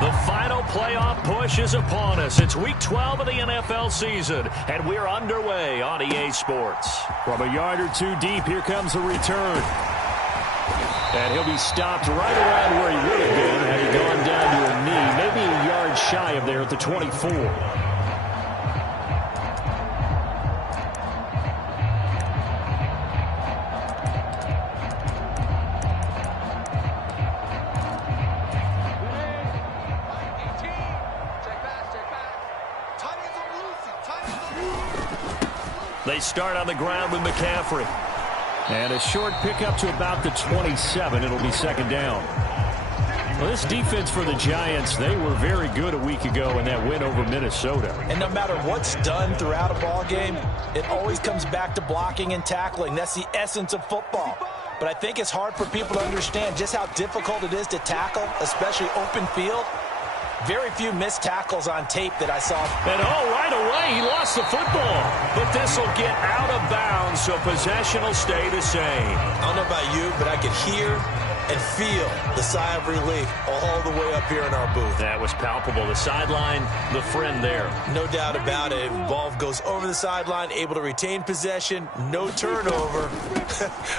The final playoff push is upon us. It's Week 12 of the NFL season, and we're underway on EA Sports. From a yard or two deep, here comes a return. And he'll be stopped right around where he would have been had he gone down to a knee, maybe a yard shy of there at the 24. They start on the ground with McCaffrey. And a short pickup to about the 27. It'll be second down. Well, this defense for the Giants, they were very good a week ago in that win over Minnesota. And no matter what's done throughout a ball game, it always comes back to blocking and tackling. That's the essence of football. But I think it's hard for people to understand just how difficult it is to tackle, especially open field. Very few missed tackles on tape that I saw. And right away, he lost the football. But this will get out of bounds, so possession will stay the same. I don't know about you, but I could hear and feel the sigh of relief all the way up here in our booth. That was palpable. The sideline, the friend there. No doubt about it. Ball goes over the sideline, able to retain possession, no turnover.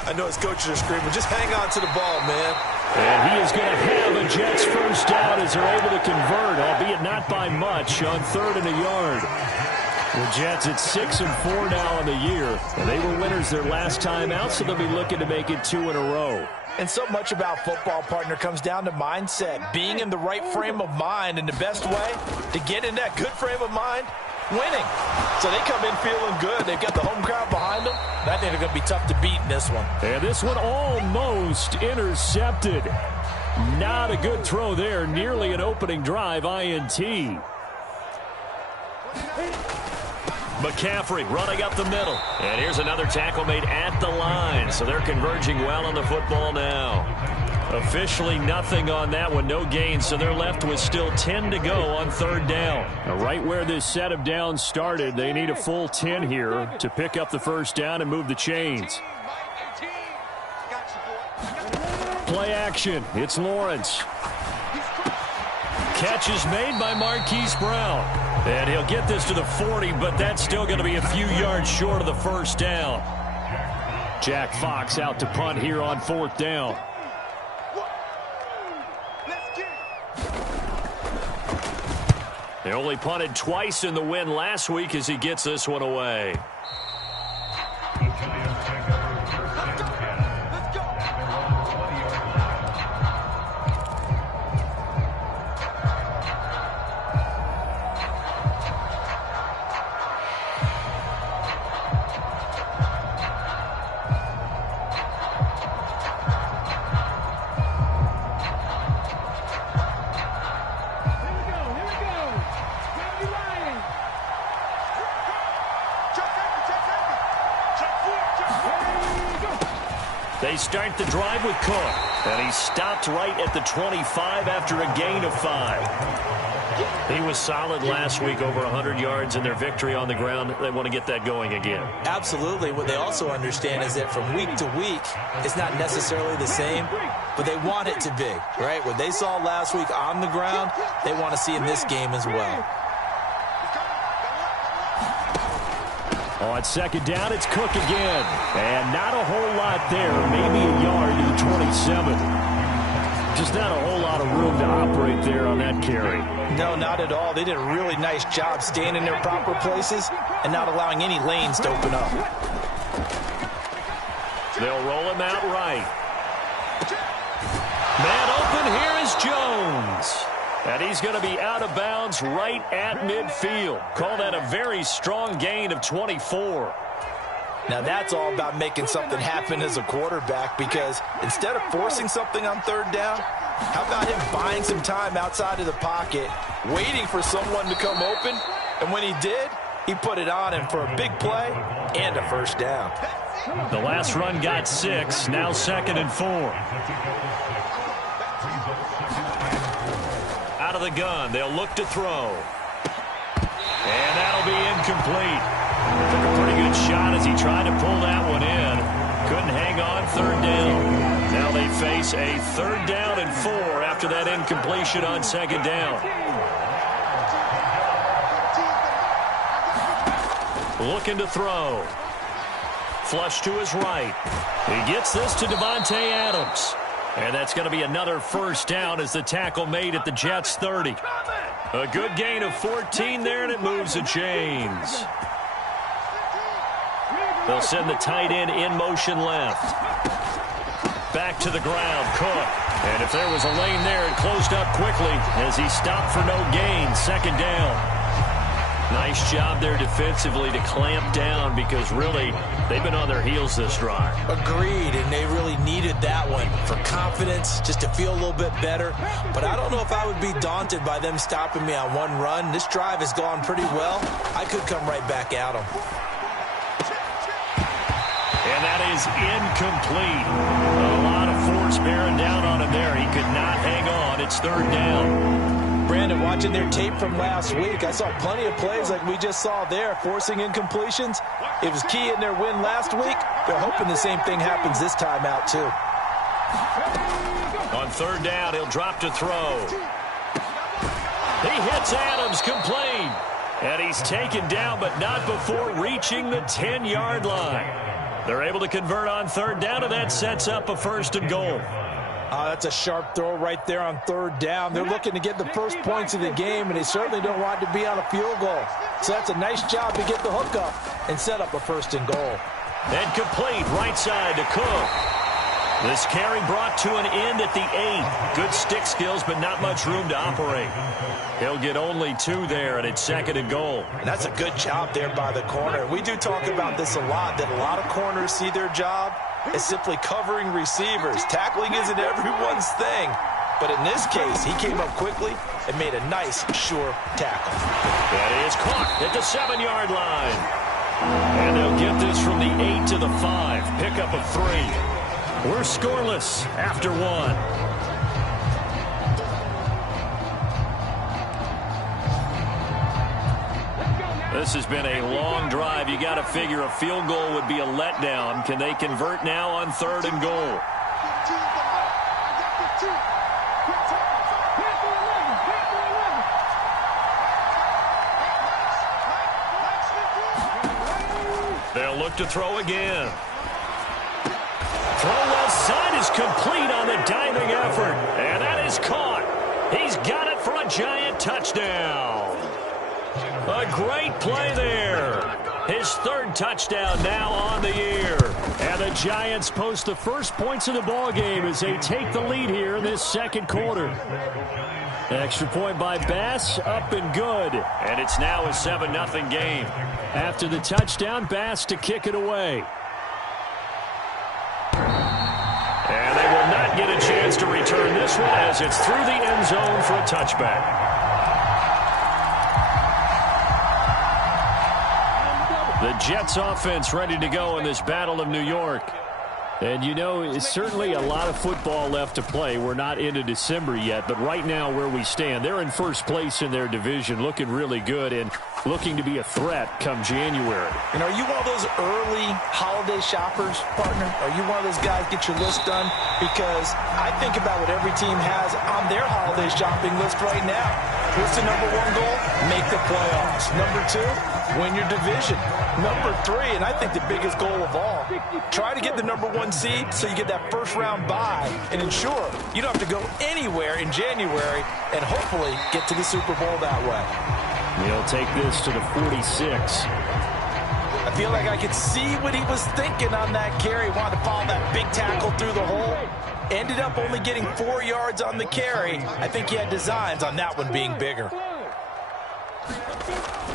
I know his coaches are screaming, just hang on to the ball, man. And he is going to have a Jets first down as they're able to convert, albeit not by much, on 3rd and a yard. The Jets at 6-4 now in the year. And they were winners their last time out, so they'll be looking to make it 2 in a row. And so much about football, partner, comes down to mindset. Being in the right frame of mind, and the best way to get in that good frame of mind, winning. So they come in feeling good. They've got the home crowd behind them. I think they're going to be tough to beat in this one. And this one almost intercepted. Not a good throw there. Nearly an opening drive, INT. McCaffrey running up the middle. And here's another tackle made at the line. So they're converging well on the football now. Officially nothing on that one. No gain. So they're left with still 10 to go on 3rd down. Now, right where this set of downs started, they need a full 10 here to pick up the first down and move the chains. Play action. It's Lawrence. Catch is made by Marquise Brown. And he'll get this to the 40, but that's still going to be a few yards short of the first down. Jack Fox out to punt here on 4th down. They only punted twice in the win last week as he gets this one away. They start the drive with Cook, and he stopped right at the 25 after a gain of 5. He was solid last week, over 100 yards in their victory on the ground. They want to get that going again. Absolutely. What they also understand is that from week to week, it's not necessarily the same, but they want it to be, right? What they saw last week on the ground, they want to see in this game as well. On 2nd down, it's Cook again. And not a whole lot there. Maybe a yard to the 27. Just not a whole lot of room to operate there on that carry. No, not at all. They did a really nice job staying in their proper places and not allowing any lanes to open up. They'll roll him out right. Man open, here is Jones. And he's going to be out of bounds right at midfield. Call that a very strong gain of 24. Now that's all about making something happen as a quarterback, because instead of forcing something on 3rd down, how about him buying some time outside of the pocket, waiting for someone to come open, and when he did, he put it on him for a big play and a first down. The last run got 6, now 2nd and 4. Out of the gun, they'll look to throw. And that'll be incomplete. Took a pretty good shot as he tried to pull that one in. Couldn't hang on 3rd down. Now they face a 3rd down and 4 after after that incompletion on second down. Looking to throw. Flush to his right. He gets this to Davante Adams. And that's going to be another first down as the tackle made at the Jets' 30. A good gain of 14 there, and it moves the chains. They'll send the tight end in motion left. Back to the ground, Cook. And if there was a lane there, it closed up quickly as he stopped for no gain. Second down. Nice job there defensively to clamp down because really they've been on their heels this drive. Agreed, and they really needed that one for confidence, just to feel a little bit better. But I don't know if I would be daunted by them stopping me on one run. This drive has gone pretty well. I could come right back at them. And that is incomplete. A lot of force bearing down on him there. He could not hang on. It's third down. Brandon, watching their tape from last week, I saw plenty of plays like we just saw there, forcing incompletions. It was key in their win last week. They're hoping the same thing happens this time out, too. On third down, he'll drop to throw. He hits Adams, complete. And he's taken down, but not before reaching the 10-yard line. They're able to convert on third down, and that sets up a first and goal. That's a sharp throw right there on third down. They're looking to get the first points of the game, and they certainly don't want to be on a field goal. So that's a nice job to get the hook up and set up a first and goal. And complete right side to Cook. This carry brought to an end at the 8. Good stick skills, but not much room to operate. He'll get only 2 there, and it's second and goal. And that's a good job there by the corner. We do talk about this a lot, that a lot of corners see their job as simply covering receivers. Tackling isn't everyone's thing. But in this case, he came up quickly and made a nice, sure tackle. That is caught at the 7-yard line. And they'll get this from the 8 to the 5. Pickup of 3. We're scoreless after 1. This has been a long drive. You got to figure a field goal would be a letdown. Can they convert now on third and goal? They'll look to throw again. Throw left side is complete on the diving effort. And that is caught. He's got it for a giant touchdown. A great play there. His third touchdown now on the year. And the Giants post the first points of the ball game as they take the lead here in this second quarter. Extra point by Bass, up and good. And it's now a 7-0 game. After the touchdown, Bass to kick it away. And they will not get a chance to return this one as it's through the end zone for a touchback. The Jets offense ready to go in this Battle of New York. And, you know, it's certainly a lot of football left to play. We're not into December yet, but right now where we stand, they're in first place in their division, looking really good and looking to be a threat come January. And are you one of those early holiday shoppers, partner? Are you one of those guys get your list done? Because I think about what every team has on their holiday shopping list right now. What's the number 1 goal? Make the playoffs. Number 2, win your division. Number 3, and I think the biggest goal of all, try to get the number 1 seed so you get that first round bye and ensure you don't have to go anywhere in January and hopefully get to the Super Bowl that way. He'll take this to the 46. I feel like I could see what he was thinking on that carry. Wanted to follow that big tackle through the hole. Ended up only getting 4 yards on the carry. I think he had designs on that one being bigger.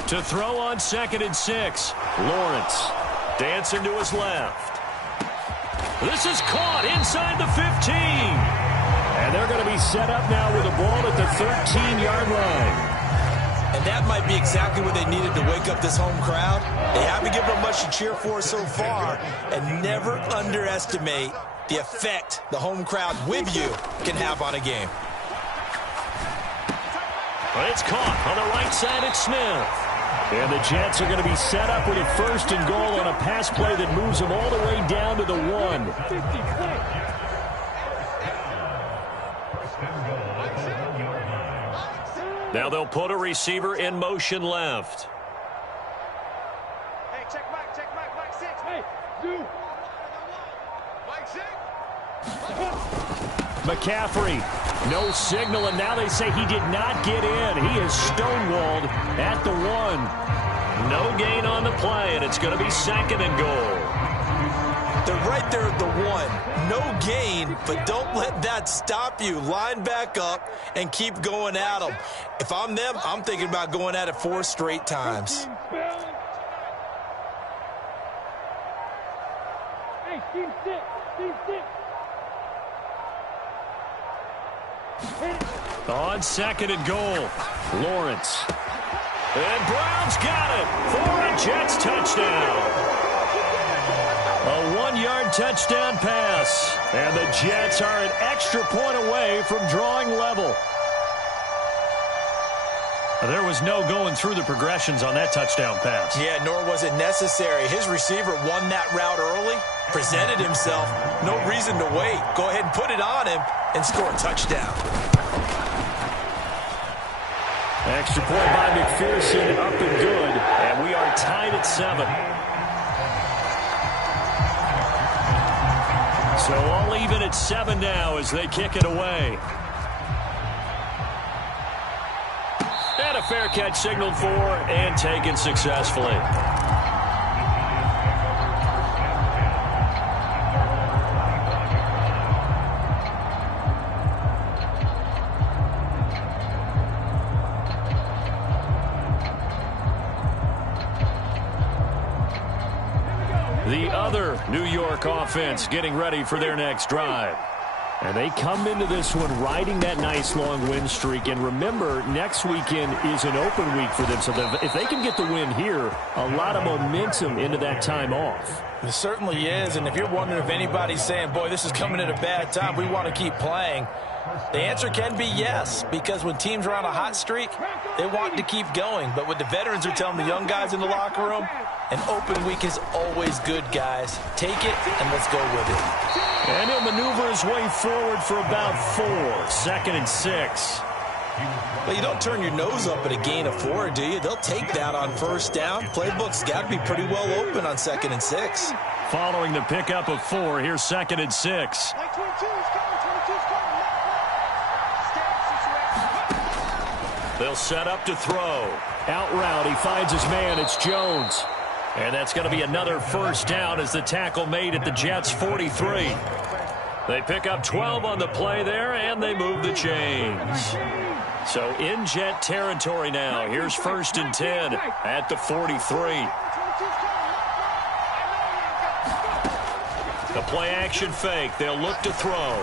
To throw on 2nd and 6. Lawrence dancing to his left. This is caught inside the 15. And they're going to be set up now with a ball at the 13-yard line. And that might be exactly what they needed to wake up this home crowd. They haven't given them much to cheer for so far. And never underestimate the effect the home crowd with you can have on a game. But it's caught on the right side at Smith. And the Jets are going to be set up with a first and goal on a pass play that moves them all the way down to the 1. Now they'll put a receiver in motion left. Hey, check Mike 6. Hey, you. Mike 6. McCaffrey, no signal, and now they say he did not get in. He is stonewalled at the 1. No gain on the play, and it's going to be 2nd and goal. They're right there at the 1. No gain, but don't let that stop you. Line back up and keep going at them. If I'm them, I'm thinking about going at it 4 straight times. Hey, team 6. On 2nd and goal, Lawrence. And Brown's got it for a Jets touchdown. A 1-yard touchdown pass. And the Jets are an extra point away from drawing level. There was no going through the progressions on that touchdown pass. Yeah, nor was it necessary. His receiver won that route early, presented himself. No reason to wait. Go ahead and put it on him and score a touchdown. Extra point by McPherson, up and good. And we are tied at 7. So all even at 7 now as they kick it away. And a fair catch signaled for and taken successfully. The other New York offense getting ready for their next drive. And they come into this one riding that nice long win streak. And remember, next weekend is an open week for them. So if they can get the win here, a lot of momentum into that time off. It certainly is. And if you're wondering if anybody's saying, boy, this is coming at a bad time, we want to keep playing, the answer can be yes. Because when teams are on a hot streak, they want to keep going. But what the veterans are telling the young guys in the locker room, an open week is always good, guys. Take it and let's go with it. And he'll maneuver his way forward for about 4. 2nd and 6. Well, you don't turn your nose up at a gain of 4, do you? They'll take that on 1st down. Playbook's got to be pretty well open on 2nd and 6. Following the pickup of 4, here's 2nd and 6. They'll set up to throw. Out route, he finds his man. It's Jones. And that's going to be another 1st down as the tackle made at the Jets' 43. They pick up 12 on the play there, and they move the chains. So in Jet territory now. Here's 1st and 10 at the 43. The play-action fake. They'll look to throw.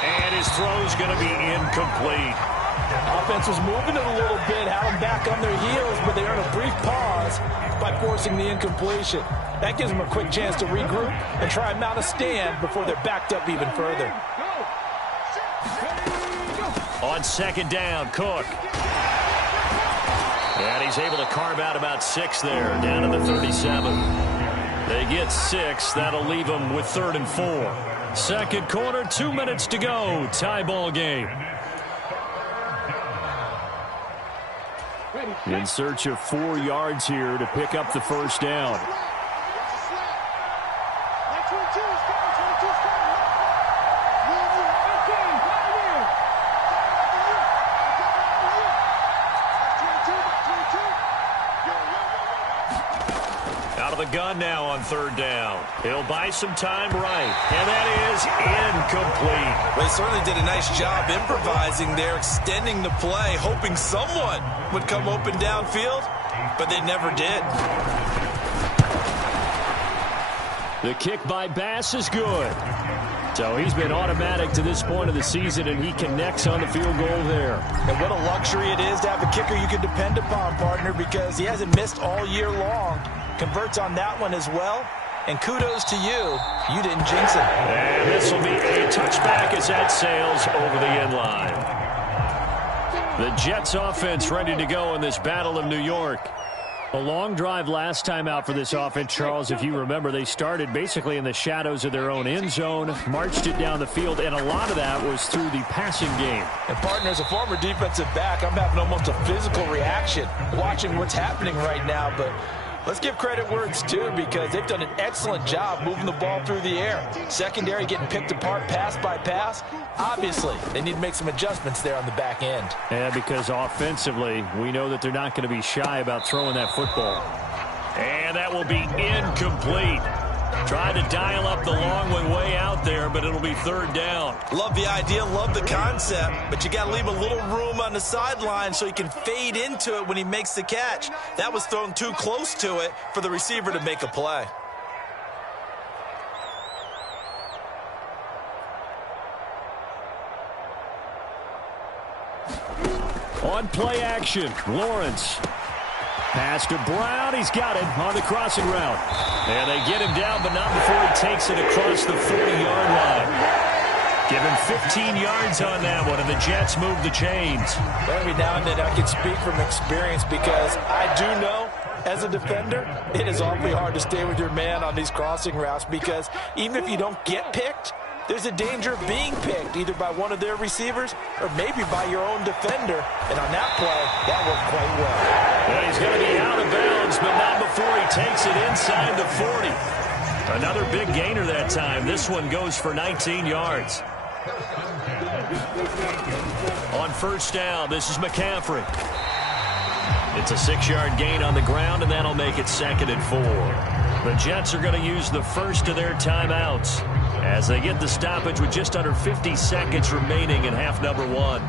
And his throw's going to be incomplete. Offense was moving it a little bit, had them back on their heels, but they earned a brief pause by forcing the incompletion. That gives them a quick chance to regroup and try and mount a stand before they're backed up even further. On 2nd down, Cook. And he's able to carve out about 6 there, down to the 37. They get 6. That'll leave them with 3rd and 4. 2nd quarter, 2 minutes to go. Tie ball game. In search of 4 yards here to pick up the 1st down. Out of the gun now on 3rd down. He'll buy some time right. And that is incomplete. They certainly did a nice job improvising there, extending the play, hoping someone would come open downfield, but they never did. The kick by Bass is good. So he's been automatic to this point of the season, and he connects on the field goal there. And what a luxury it is to have a kicker you can depend upon, partner, because he hasn't missed all year long. Converts on that one as well. And kudos to you. You didn't jinx it. And this will be a touchback as that sails over the end line. The Jets offense ready to go in this Battle of New York. A long drive last time out for this offense, Charles. If you remember, they started basically in the shadows of their own end zone, marched it down the field, and a lot of that was through the passing game. And partner, as a former defensive back, I'm having almost a physical reaction watching what's happening right now. But let's give credit where it's due, because they've done an excellent job moving the ball through the air. Secondary getting picked apart pass by pass. Obviously, they need to make some adjustments there on the back end. Yeah, because offensively, we know that they're not going to be shy about throwing that football. And that will be incomplete. Trying to dial up the long one way out there, but it'll be third down. Love the idea, love the concept, but you got to leave a little room on the sideline so he can fade into it when he makes the catch. That was thrown too close to it for the receiver to make a play. On play action, Lawrence. Pass to Brown. He's got it on the crossing route. And they get him down, but not before he takes it across the 40-yard line. Give him 15 yards on that one, and the Jets move the chains. Every now and then I can speak from experience, because I do know, as a defender, it is awfully hard to stay with your man on these crossing routes, because even if you don't get picked, there's a danger of being picked, either by one of their receivers or maybe by your own defender. And on that play, that worked quite well. And he's going to be out of bounds, but not before he takes it inside the 40. Another big gainer that time. This one goes for 19 yards. On first down, this is McCaffrey. It's a 6-yard gain on the ground, and that'll make it 2nd and 4. The Jets are going to use the first of their timeouts as they get the stoppage with just under 50 seconds remaining in half number 1.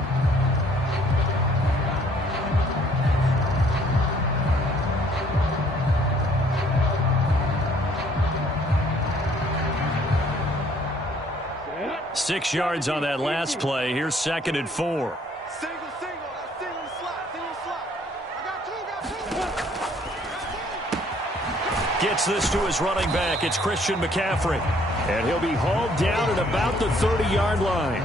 Set. 6 yards on that last play. Here's 2nd and 4. Single, that's single slot. I got two. Gets this to his running back. It's Christian McCaffrey. And he'll be hauled down at about the 30-yard line.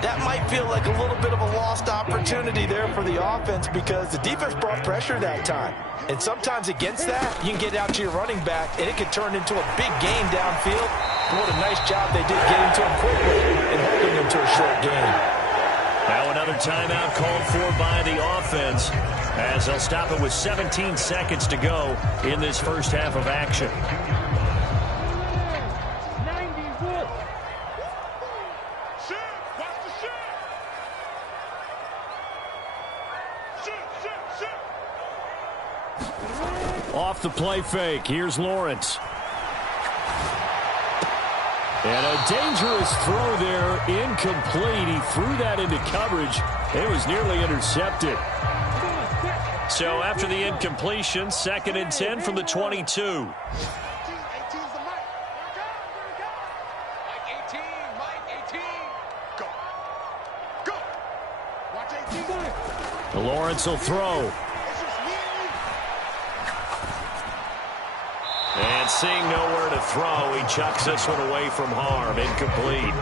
That might feel like a little bit of a lost opportunity there for the offense, because the defense brought pressure that time. And sometimes against that, you can get out to your running back, and it can turn into a big game downfield. But what a nice job they did getting to him quickly and holding him to a short game. Now another timeout called for by the offense, as they'll stop it with 17 seconds to go in this first half of action. 91. Shoot! Watch the shoot! Shoot! Off the play fake, here's Lawrence. And a dangerous throw there, incomplete. He threw that into coverage. It was nearly intercepted. So after the incompletion, 2nd and 10 from the 22. 18's the mic. Mike 18. Mike 18. Go. Go. Watch 18. Lawrence will throw. It's just me And seeing nowhere to throw, he chucks this one away from harm. Incomplete.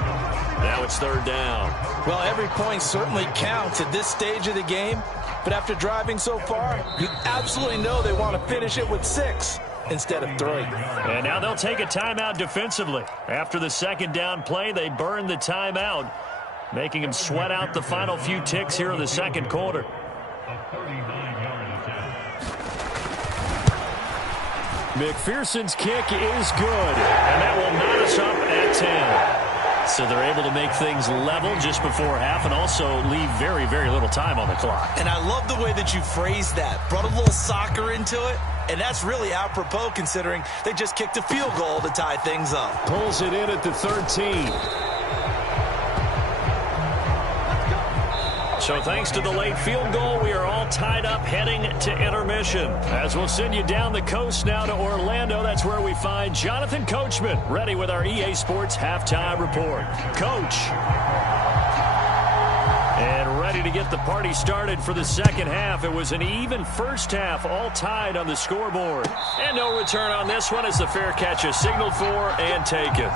Now it's 3rd down. Well, every point certainly counts at this stage of the game. But after driving so far, you absolutely know they want to finish it with 6 instead of 3. And now they'll take a timeout defensively. After the 2nd down play, they burn the timeout, making him sweat out the final few ticks here in the 2nd quarter. McPherson's kick is good. And that will knot us up at 10. So they're able to make things level just before half and also leave very, very little time on the clock. And I love the way that you phrased that. Brought a little soccer into it. And that's really apropos, considering they just kicked a field goal to tie things up. Pulls it in at the 13. So thanks to the late field goal, we are all tied up heading to intermission. As we'll send you down the coast now to Orlando, that's where we find Jonathan Coachman, ready with our EA Sports Halftime Report. Coach. And ready to get the party started for the 2nd half. It was an even first half, all tied on the scoreboard. And no return on this one as the fair catch is signaled for and taken.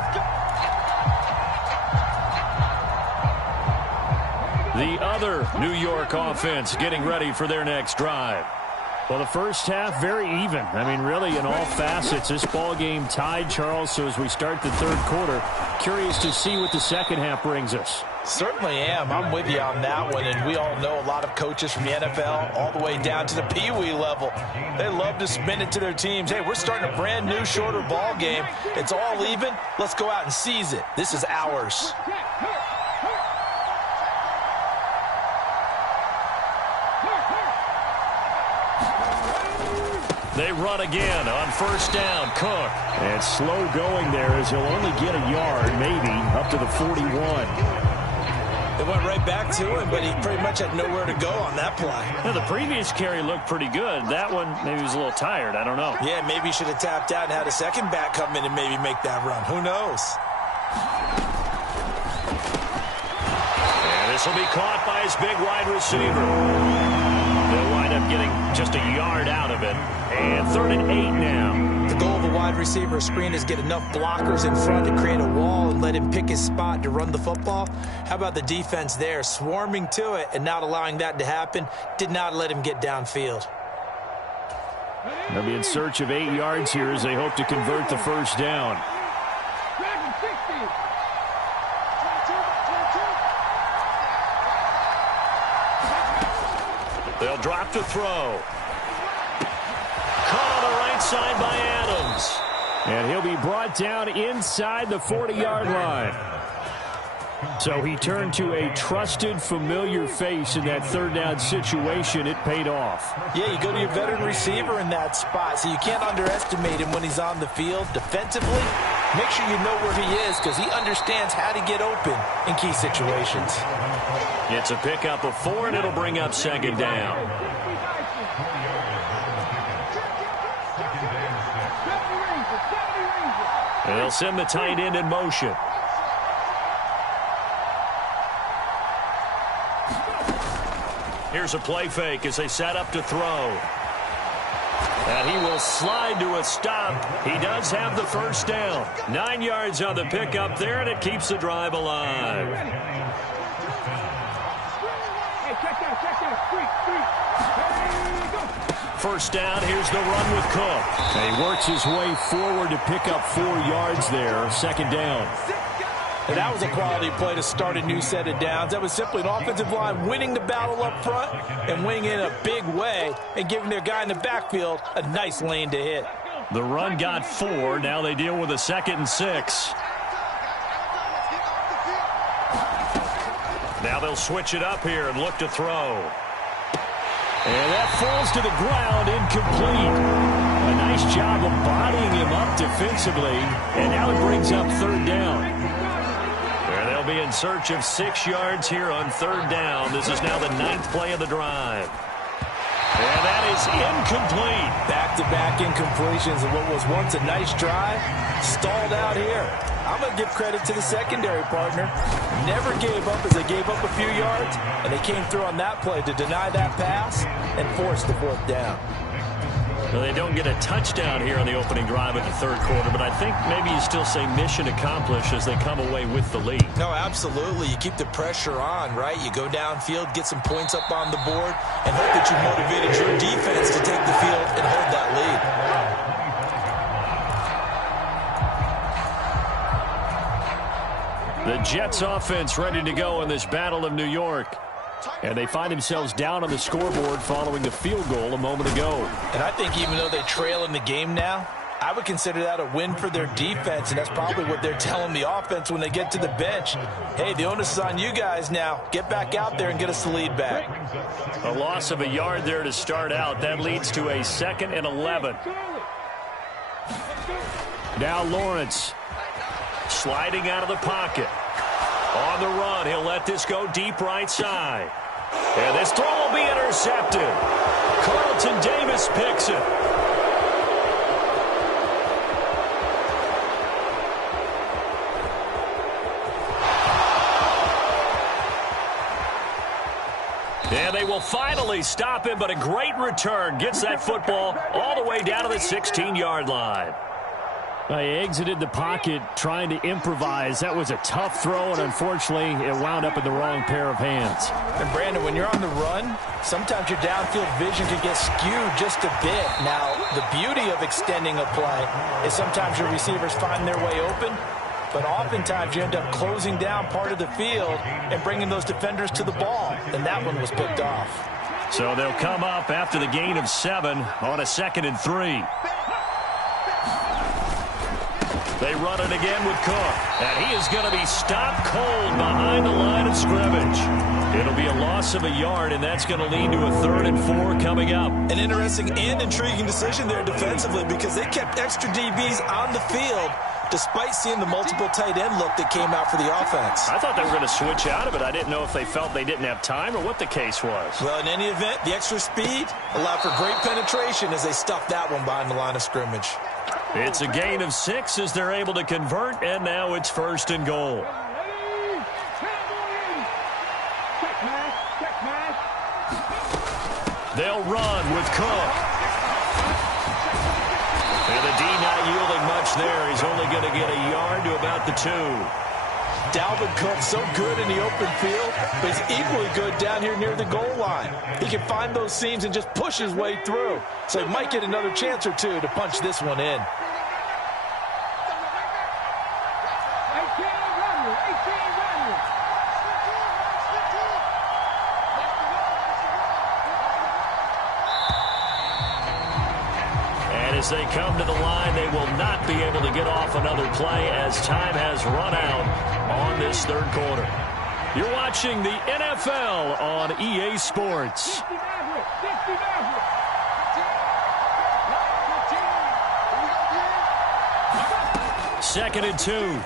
The other New York offense getting ready for their next drive. Well, the first half, very even. I mean, really, in all facets, this ball game tied, Charles. So as we start the third quarter, curious to see what the second half brings us. Certainly am. I'm with you on that one. And we all know a lot of coaches from the NFL all the way down to the Pee-wee level. They love to spin it to their teams. Hey, we're starting a brand new, shorter ball game. It's all even. Let's go out and seize it. This is ours. They run again on first down. Cook. And slow going there as he'll only get a yard, maybe, up to the 41. They went right back to him, but he pretty much had nowhere to go on that play. Now, the previous carry looked pretty good. That one, maybe he was a little tired. I don't know. Yeah, maybe he should have tapped out and had a second back come in and maybe make that run. Who knows? And this will be caught by his big wide receiver. They'll wind up getting just a yard out of it. And 3rd and 8 now. The goal of a wide receiver screen is get enough blockers in front to create a wall and let him pick his spot to run the football. How about the defense there, swarming to it and not allowing that to happen? Did not let him get downfield. They'll be in search of 8 yards here as they hope to convert the first down. They'll drop to throw. Caught on the right side by Adams. And he'll be brought down inside the 40-yard line. So he turned to a trusted, familiar face in that third down situation. It paid off. Yeah, you go to your veteran receiver in that spot, so you can't underestimate him when he's on the field. Defensively, make sure you know where he is because he understands how to get open in key situations. It's a pickup of 4, and it'll bring up 2nd down. And they'll send the tight end in motion. Here's a play fake as they set up to throw. And he will slide to a stop. He does have the first down. 9 yards on the pickup there, and it keeps the drive alive. First down, here's the run with Cook. And he works his way forward to pick up 4 yards there. 2nd down. And that was a quality play to start a new set of downs. That was simply an offensive line winning the battle up front and winning in a big way and giving their guy in the backfield a nice lane to hit. The run got 4. Now they deal with a 2nd and 6. Now they'll switch it up here and look to throw. And that falls to the ground, incomplete. A nice job of bodying him up defensively. And now it brings up 3rd down. And they'll be in search of 6 yards here on 3rd down. This is now the 9th play of the drive. And that is incomplete. Back-to-back incompletions of what was once a nice drive. Stalled out here. I'm going to give credit to the secondary partner. Never gave up as they gave up a few yards, and they came through on that play to deny that pass and force the 4th down. Well, they don't get a touchdown here on the opening drive of the 3rd quarter, but I think maybe you still say mission accomplished as they come away with the lead. No, absolutely. You keep the pressure on, right? You go downfield, get some points up on the board, and hope that you motivated your defense to take the field and hold that lead. The Jets offense ready to go in this Battle of New York. And they find themselves down on the scoreboard following the field goal a moment ago. And I think even though they trail in the game now, I would consider that a win for their defense, and that's probably what they're telling the offense when they get to the bench. Hey, the onus is on you guys now. Get back out there and get us the lead back. A loss of a yard there to start out. That leads to a 2nd and 11. Now Lawrence sliding out of the pocket. On the run, he'll let this go deep right side. And this throw will be intercepted. Carlton Davis picks it. And they will finally stop him, but a great return gets that football all the way down to the 16-yard line. He exited the pocket trying to improvise. That was a tough throw, and unfortunately, it wound up in the wrong pair of hands. And, Brandon, when you're on the run, sometimes your downfield vision can get skewed just a bit. Now, the beauty of extending a play is sometimes your receivers find their way open, but oftentimes you end up closing down part of the field and bringing those defenders to the ball, and that one was picked off. So they'll come up after the gain of 7 on a 2nd and 3. They run it again with Cook, and he is going to be stopped cold behind the line of scrimmage. It'll be a loss of a yard, and that's going to lead to a 3rd and 4 coming up. An interesting and intriguing decision there defensively because they kept extra DBs on the field despite seeing the multiple tight end look that came out for the offense. I thought they were going to switch out of it. I didn't know if they felt they didn't have time or what the case was. Well, in any event, the extra speed allowed for great penetration as they stuffed that one behind the line of scrimmage. It's a gain of 6 as they're able to convert, and now it's 1st and goal. They'll run with Cook. And the D not yielding much there. He's only going to get a yard to about the 2. Dalvin Cook so good in the open field, but he's equally good down here near the goal line. He can find those seams and just push his way through. So he might get another chance or two to punch this one in. As they come to the line, they will not be able to get off another play as time has run out on this 3rd quarter. You're watching the NFL on EA Sports. 2nd and 2.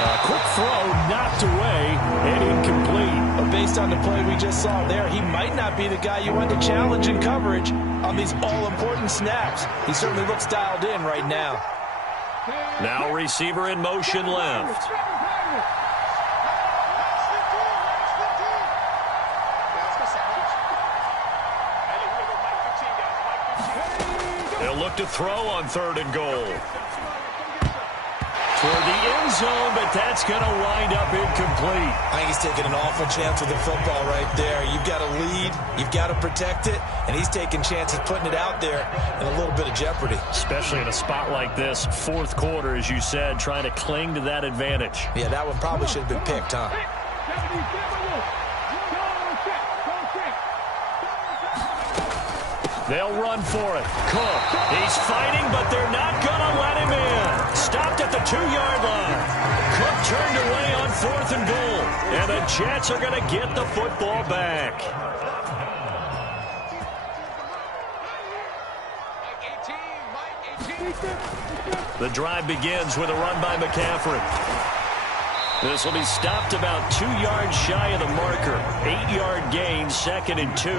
A quick throw knocked away and incomplete. But based on the play we just saw there, he might not be the guy you want to challenge in coverage on these all-important snaps. He certainly looks dialed in right now. Now receiver in motion left. They'll look to throw on 3rd and goal. Toward the end zone, but that's going to wind up incomplete. I think he's taking an awful chance with the football right there. You've got to lead, you've got to protect it, and he's taking chances putting it out there in a little bit of jeopardy. Especially in a spot like this, 4th quarter, as you said, trying to cling to that advantage. Yeah, that one probably should have been picked, huh? They'll run for it. Cook, he's fighting, but they're not going to let him in. Stopped at the 2-yard line. Cook turned away on 4th and goal. And the Jets are going to get the football back. The drive begins with a run by McCaffrey. This will be stopped about 2 yards shy of the marker. 8-yard gain, 2nd and 2.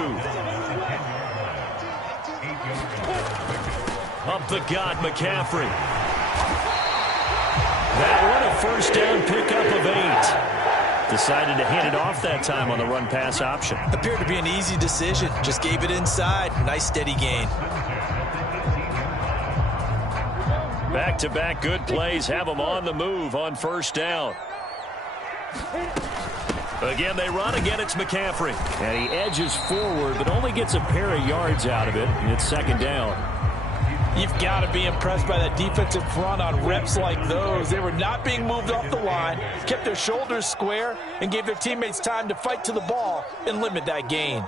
Up the gut, McCaffrey. That one a 1st down pickup of 8. Decided to hand it off that time on the run-pass option. Appeared to be an easy decision. Just gave it inside. Nice steady gain. Back-to-back good plays have them on the move on 1st down. Again, they run. Again, it's McCaffrey. And he edges forward, but only gets a pair of yards out of it, and it's 2nd down. You've got to be impressed by that defensive front on reps like those. They were not being moved off the line, kept their shoulders square, and gave their teammates time to fight to the ball and limit that gain.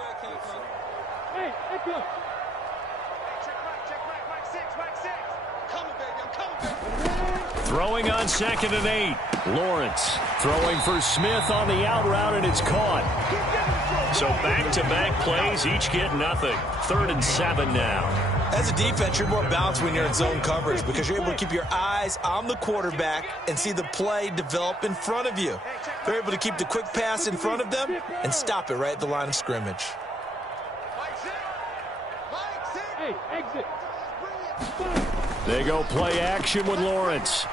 Throwing on 2nd and 8. Lawrence throwing for Smith on the out route, and it's caught. So back-to-back plays, each get nothing. 3rd and 7 now. As a defense, you're more balanced when you're in zone coverage because you're able to keep your eyes on the quarterback and see the play develop in front of you. They're able to keep the quick pass in front of them and stop it right at the line of scrimmage. They go play action with Lawrence.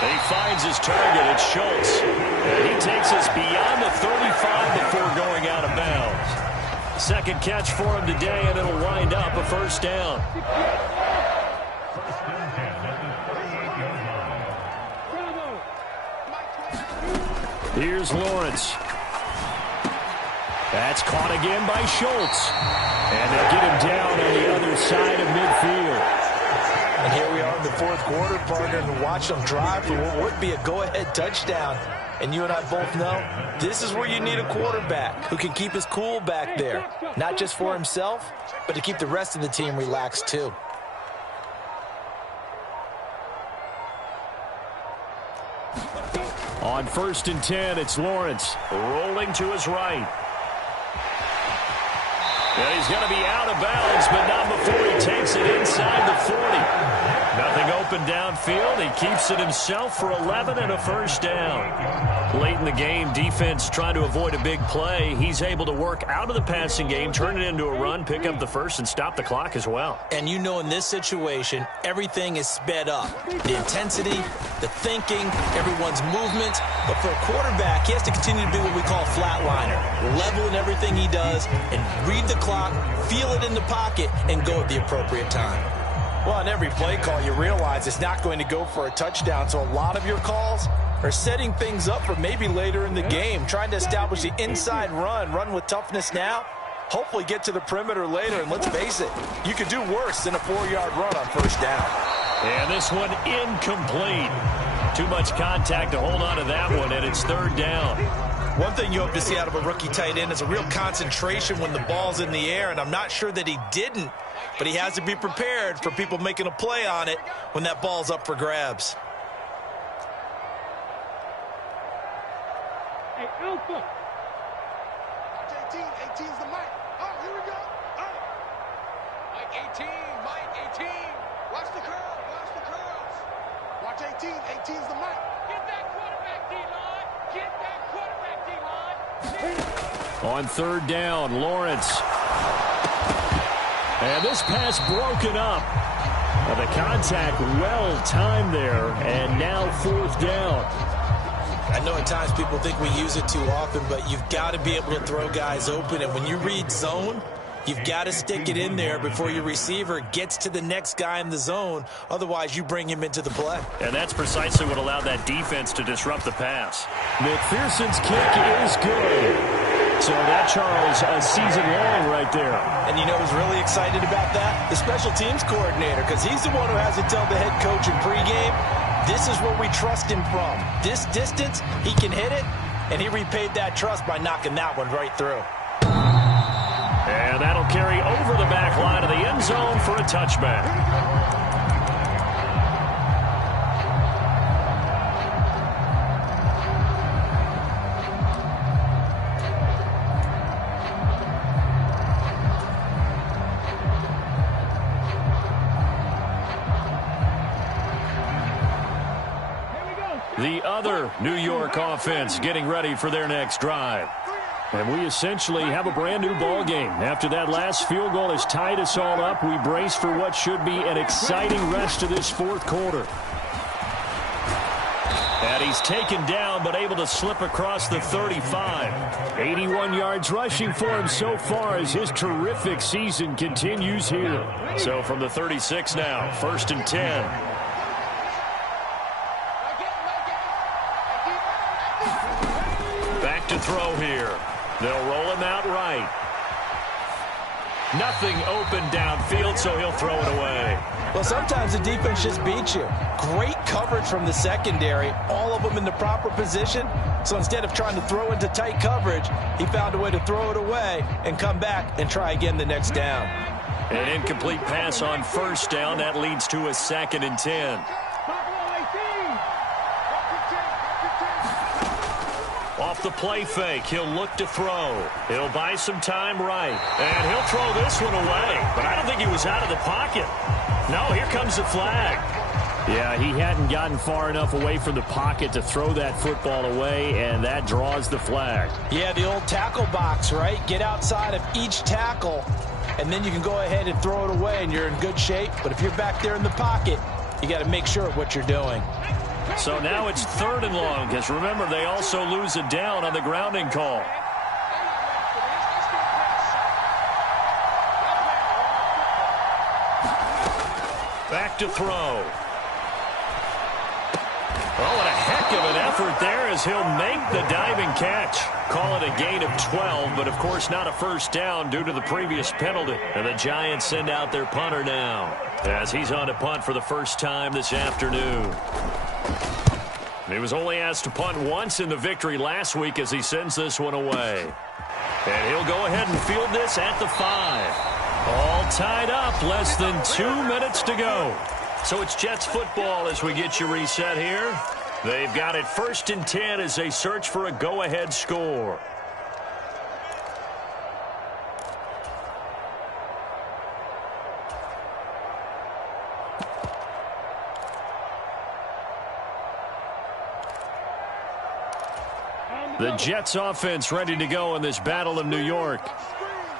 He finds his target. It's Schultz. And he takes us beyond the 35 before going out of bounds. Second catch for him today, and it'll wind up a first down. Here's Lawrence. That's caught again by Schultz. And they'll get him down on the other side of midfield. And here we are in the fourth quarter, partner, and watch them drive for what would be a go-ahead touchdown. And you and I both know this is where you need a quarterback who can keep his cool back there. Not just for himself, but to keep the rest of the team relaxed too. On 1st and 10, it's Lawrence rolling to his right. And he's going to be out of bounds, but not before he takes it inside the 40. Nothing open downfield. He keeps it himself for 11 and a first down. Late in the game, defense trying to avoid a big play. He's able to work out of the passing game, turn it into a run, pick up the first, and stop the clock as well. And you know in this situation, everything is sped up. The intensity, the thinking, everyone's movement. But for a quarterback, he has to continue to be what we call a flatliner. Level in everything he does and read the clock, feel it in the pocket, and go at the appropriate time. Well, on every play call, you realize it's not going to go for a touchdown. So a lot of your calls are setting things up for maybe later in the game, trying to establish the inside run with toughness now, hopefully get to the perimeter later. And let's face it, you could do worse than a 4-yard run on first down. And this one incomplete. Too much contact to hold on to that one, and it's 3rd down. One thing you hope to see out of a rookie tight end is a real concentration when the ball's in the air, and I'm not sure that he didn't, but he has to be prepared for people making a play on it when that ball's up for grabs. Hey, Alpha. 18's the mic. Oh, here we go. Oh. Mike 18, Mike 18. Watch the curl, watch the curls. Watch 18's the mic. Get that quarterback, D-line. Get that quarterback, D-line. On 3rd down, Lawrence. And this pass broken up. The contact well timed there, and now 4th down. I know at times people think we use it too often, but you've got to be able to throw guys open. And when you read zone, you've got to stick it in there before your receiver gets to the next guy in the zone. Otherwise, you bring him into the play. And that's precisely what allowed that defense to disrupt the pass. McPherson's kick is good. So that, Charles, a season long right there. And you know who's really excited about that? The special teams coordinator, because he's the one who has to tell the head coach in pregame, this is where we trust him from. This distance, he can hit it, and he repaid that trust by knocking that one right through. And that'll carry over the back line of the end zone for a touchback. The other New York offense getting ready for their next drive. And we essentially have a brand new ball game. After that last field goal has tied us all up, we brace for what should be an exciting rest of this 4th quarter. And he's taken down but able to slip across the 35. 81 yards rushing for him so far as his terrific season continues here. So from the 36 now, 1st and 10. Back to throw here. They'll roll him out right. Nothing open downfield, so he'll throw it away. Well, sometimes the defense just beats you. Great coverage from the secondary, all of them in the proper position. So instead of trying to throw into tight coverage, he found a way to throw it away and come back and try again the next down. An incomplete pass on 1st down. That leads to a 2nd and 10. Off the play fake, he'll look to throw. He'll buy some time right. And he'll throw this one away. But I don't think he was out of the pocket. No, here comes the flag. Yeah, he hadn't gotten far enough away from the pocket to throw that football away, and that draws the flag. Yeah, the old tackle box, right? Get outside of each tackle, and then you can go ahead and throw it away, and you're in good shape. But if you're back there in the pocket, you got to make sure of what you're doing. So now it's 3rd and long, because remember, they also lose a down on the grounding call. to throw. Oh, and a heck of an effort there as he'll make the diving catch. Call it a gain of 12, but of course not a first down due to the previous penalty. And the Giants send out their punter now as he's on to punt for the first time this afternoon. He was only asked to punt once in the victory last week as he sends this one away. And he'll go ahead and field this at the 5. All tied up, less than 2 minutes to go. So it's Jets football as we get you reset here. They've got it 1st and 10 as they search for a go-ahead score. The Jets offense ready to go in this Battle of New York.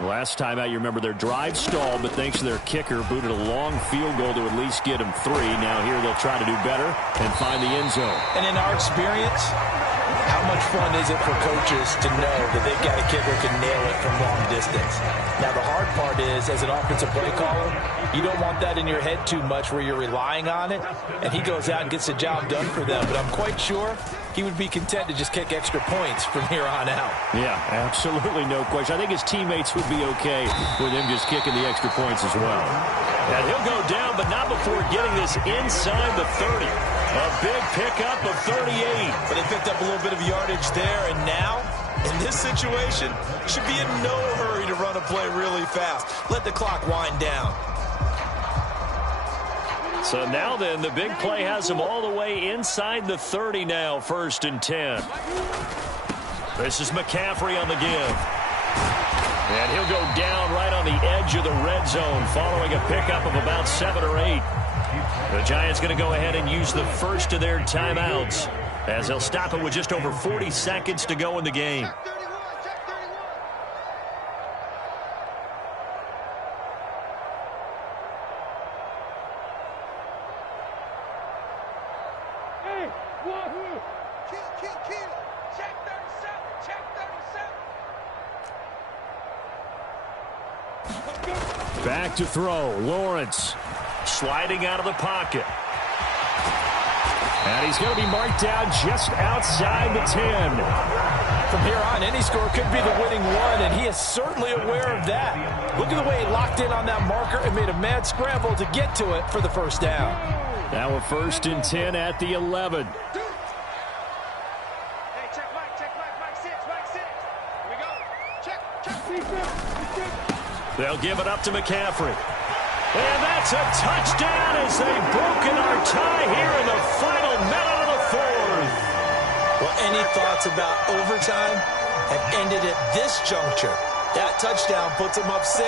Last time out, you remember their drive stalled, but thanks to their kicker, booted a long field goal to at least get them 3. Now here they'll try to do better and find the end zone. And in our experience, how much fun is it for coaches to know that they've got a kicker who can nail it from long distance? Now, the hard part is, as an offensive play caller, you don't want that in your head too much where you're relying on it, and he goes out and gets the job done for them. But I'm quite sure he would be content to just kick extra points from here on out. Yeah, absolutely no question. I think his teammates would be okay with him just kicking the extra points as well. And he'll go down, but not before getting this inside the 30. A big pickup of 38. But they picked up a little bit of yardage there, and now, in this situation, should be in no hurry to run a play really fast. Let the clock wind down. So now then, the big play has him all the way inside the 30 now, 1st and 10. This is McCaffrey on the give. And he'll go down right on the edge of the red zone following a pickup of about 7 or 8. The Giants going to go ahead and use the first of their timeouts as they'll stop it with just over 40 seconds to go in the game. Back to throw. Lawrence sliding out of the pocket. And he's going to be marked down just outside the 10. From here on, any score could be the winning one, and he is certainly aware of that. Look at the way he locked in on that marker and made a mad scramble to get to it for the first down. Now a 1st and 10 at the 11. They'll give it up to McCaffrey. And that's a touchdown as they've broken our tie here in the final minute of the 4th. Well, any thoughts about overtime have ended at this juncture. That touchdown puts them up 6.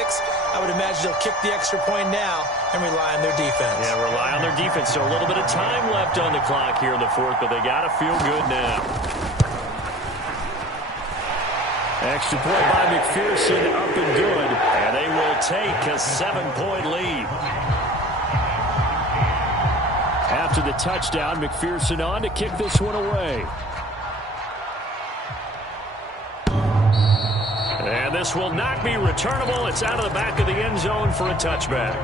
I would imagine they'll kick the extra point now and rely on their defense. Yeah, rely on their defense. So a little bit of time left on the clock here in the 4th, but they got to feel good now. Extra point by McPherson, up and good. And they will take a 7-point lead. After the touchdown, McPherson on to kick this one away. And this will not be returnable. It's out of the back of the end zone for a touchback.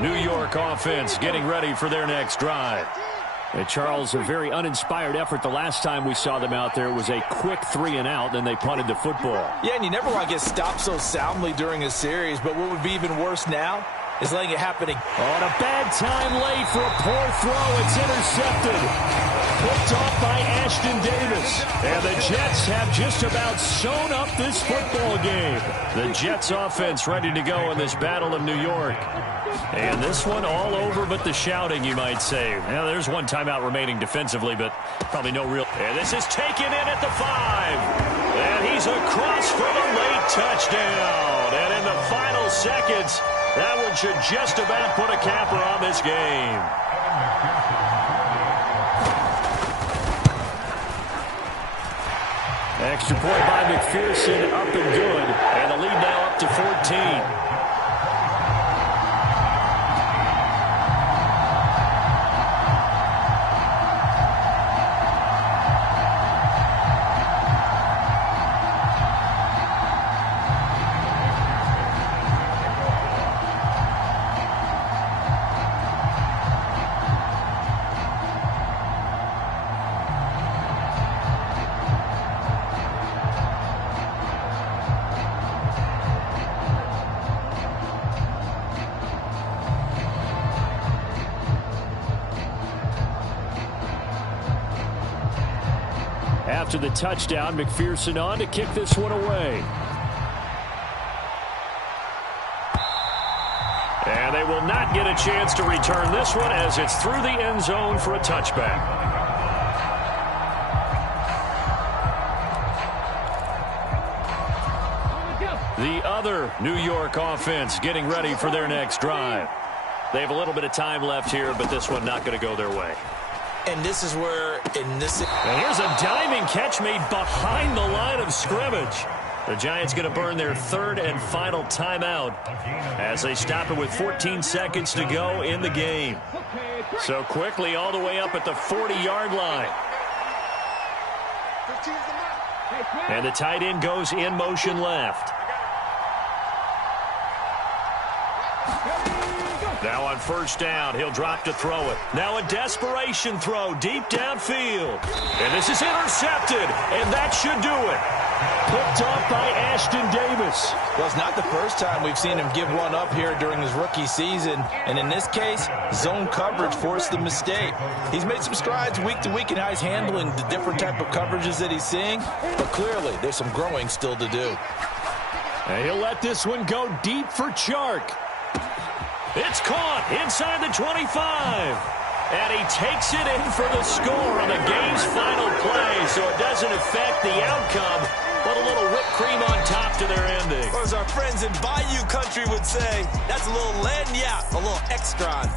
New York offense getting ready for their next drive. And Charles, a very uninspired effort. The last time we saw them out there was a quick 3 and out, then they punted the football. Yeah, and you never want to get stopped so soundly during a series, but what would be even worse now is letting it happen again. On a bad time late for a poor throw. It's intercepted. Picked off by Ashton Davis. And the Jets have just about sewn up this football game. The Jets offense ready to go in this Battle of New York. And this one all over but the shouting, you might say. Now, there's one timeout remaining defensively, but probably no real. And this is taken in at the 5. And he's across for the late touchdown. And in the final seconds, that one should just about put a capper on this game. Extra point by McPherson, up and good. And the lead now up to 14. After the touchdown, McPherson on to kick this one away. And they will not get a chance to return this one as it's through the end zone for a touchback. The other New York offense getting ready for their next drive. They have a little bit of time left here, but this one not going to go their way. And this is where, and here's a diving catch made behind the line of scrimmage. The Giants going to burn their third and final timeout as they stop it with 14 seconds to go in the game. So quickly all the way up at the 40-yard line. And the tight end goes in motion left. Now on first down, he'll drop to throw it. Now a desperation throw deep downfield. And this is intercepted, and that should do it. Picked off by Ashton Davis. Well, it's not the first time we've seen him give one up here during his rookie season. And in this case, zone coverage forced the mistake. He's made some strides week to week in how he's handling the different type of coverages that he's seeing. But clearly, there's some growing still to do. And he'll let this one go deep for Chark. It's caught inside the 25. And he takes it in for the score on the game's final play. So it doesn't affect the outcome, but a little whipped cream on top to their ending. Or as our friends in Bayou Country would say, that's a little lagniappe, a little extra on top.